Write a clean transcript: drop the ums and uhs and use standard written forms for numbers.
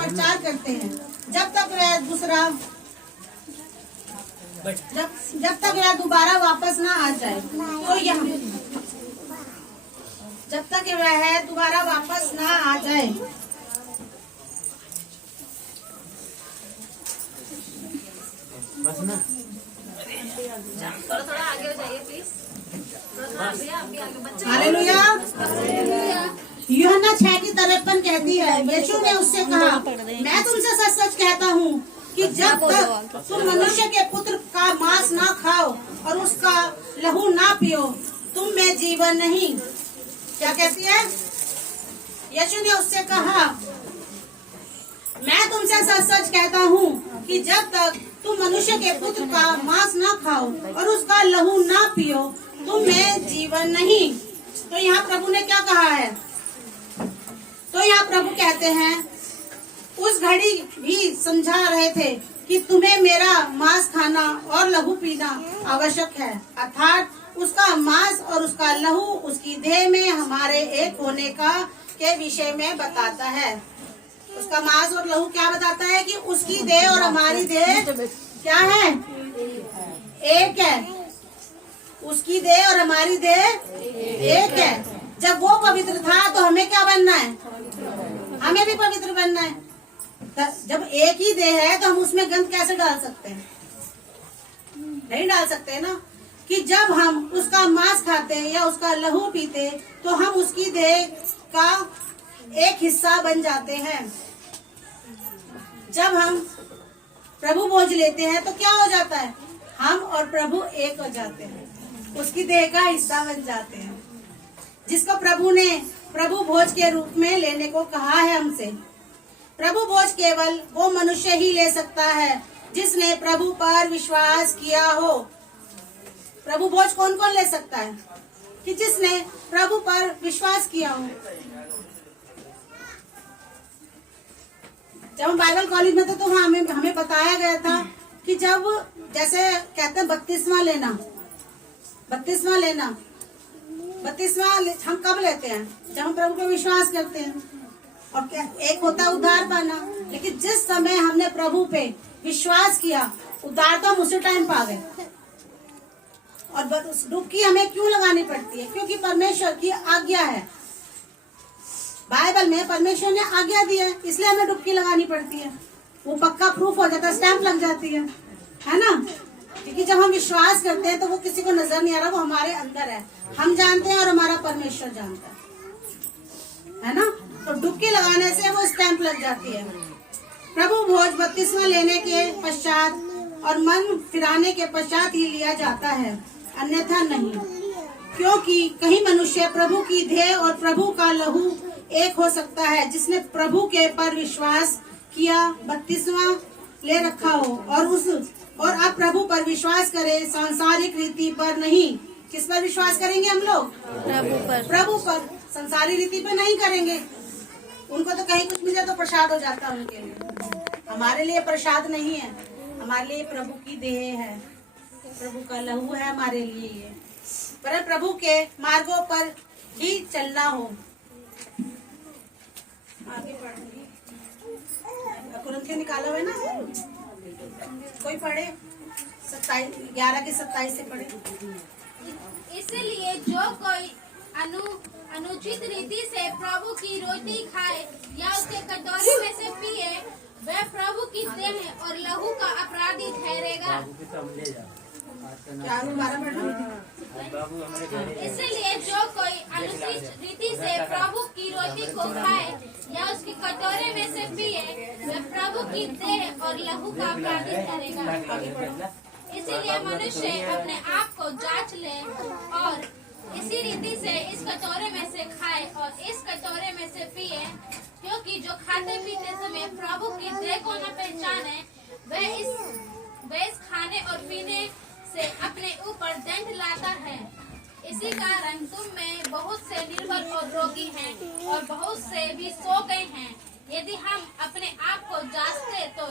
प्रचार करते हैं जब तक वह दोबारा वापस ना आ जाए। तो यहाँ जब तक वह दोबारा वापस ना आ जाए। बस ना थोड़ा आगे हो जाइए प्लीज। हालेलुया। यूहन्ना 6:53 कहती है, यीशु ने उससे कहा, मैं तुमसे सच सच कहता हूँ कि जब तक तुम मनुष्य के पुत्र का मांस ना खाओ और उसका लहू ना पियो, तुम में जीवन नहीं। क्या कहती है? यीशु ने उससे कहा, मैं तुमसे सच सच कहता हूँ कि जब तक तुम मनुष्य के पुत्र का मांस ना खाओ और उसका लहू ना पियो, तुम में जीवन नहीं। तो यहाँ प्रभु ने क्या कहा है? तो यहाँ प्रभु कहते हैं, उस घड़ी भी समझा रहे थे कि तुम्हें मेरा मांस खाना और लहू पीना आवश्यक है, अर्थात उसका मांस और उसका लहू उसकी देह में हमारे एक होने के विषय में बताता है। उसका मांस और लहू क्या बताता है? कि उसकी देह और हमारी देह क्या है? एक है। उसकी देह और हमारी देह एक है। जब वो पवित्र था तो हमें क्या बनना है? हमें भी पवित्र बनना है। जब एक ही देह है तो हम उसमें गंध कैसे डाल सकते हैं? नहीं डाल सकते ना। कि जब हम उसका मांस खाते या उसका लहू पीते तो हम उसकी देह का एक हिस्सा बन जाते हैं। जब हम प्रभु भोज लेते हैं तो क्या हो जाता है? हम और प्रभु एक हो जाते हैं, उसकी देह का हिस्सा बन जाते हैं। जिसको प्रभु ने प्रभु भोज के रूप में लेने को कहा है हमसे। प्रभु भोज केवल वो मनुष्य ही ले सकता है जिसने प्रभु पर विश्वास किया हो। प्रभु भोज कौन कौन ले सकता है? कि जिसने प्रभु पर विश्वास किया हो। जब हम बाइबल कॉलेज में थे तो हमें बताया गया था कि जब जैसे कहते हैं बपतिस्मा लेना हम कब लेते हैं? जब हम प्रभु पर विश्वास करते हैं। और क्या एक होता है उद्धार पाना। लेकिन जिस समय हमने प्रभु पे विश्वास किया, उद्धार तो हम उसी टाइम पा गए। और डुबकी हमें क्यों लगानी पड़ती है? क्योंकि परमेश्वर की आज्ञा है। बाइबल में परमेश्वर ने आज्ञा दी है, इसलिए हमें डुबकी लगानी पड़ती है। वो पक्का प्रूफ हो जाता है, स्टैंप लग जाती है ना। क्योंकि जब हम विश्वास करते हैं तो वो किसी को नजर नहीं आ रहा, वो हमारे अंदर है। हम जानते हैं और हमारा परमेश्वर जानता है ना। तो डुबकी लगाने से वो स्टैंप लग जाती है। प्रभु भोज बपतिस्मा लेने के पश्चात और मन फिराने के पश्चात ही लिया जाता है, अन्यथा नहीं। क्योंकि कहीं मनुष्य प्रभु की देह और प्रभु का लहू एक हो सकता है, जिसने प्रभु के पर विश्वास किया, बपतिस्मा ले रखा हो और अब प्रभु पर विश्वास करे, सांसारिक रीति पर नहीं। किस पर विश्वास करेंगे हम लोग? प्रभु पर। संसारी रीति पर नहीं करेंगे। उनको तो कहीं कुछ मिले तो प्रसाद हो जाता है उनके लिए। हमारे लिए प्रसाद नहीं है, हमारे लिए प्रभु की देह है, प्रभु का लहू है हमारे लिए ये। पर प्रभु के मार्गों पर ही चलना हो। आगे पढ़ेंगे, कुरिन्थियों निकाला हुआ है ना, कोई पढ़े 11:27 से पढ़े। इसलिए जो कोई अनुचित रीति से प्रभु की रोटी खाए या उसके कटोरे में से पिए, वह प्रभु की देह और लहू का अपराधी ठहरेगा। इसलिए जो कोई अनुचित रीति से प्रभु की रोटी को खाए या उसके कटोरे में से पिए, वह प्रभु की देह और लहू का अपराधी ठहरेगा। इसीलिए मनुष्य अपने आप को जांच ले और इसी रीति से इस कटोरे में से खाए और इस कटोरे में से पिए, क्योंकि जो खाते पीते समय प्रभु की देह को न पहचाने, वह इस खाने और पीने से अपने ऊपर दंड लाता है। इसी कारण तुम में बहुत से निर्बल और रोगी हैं और बहुत से भी सो गए हैं। यदि हम अपने आप को जांचते तो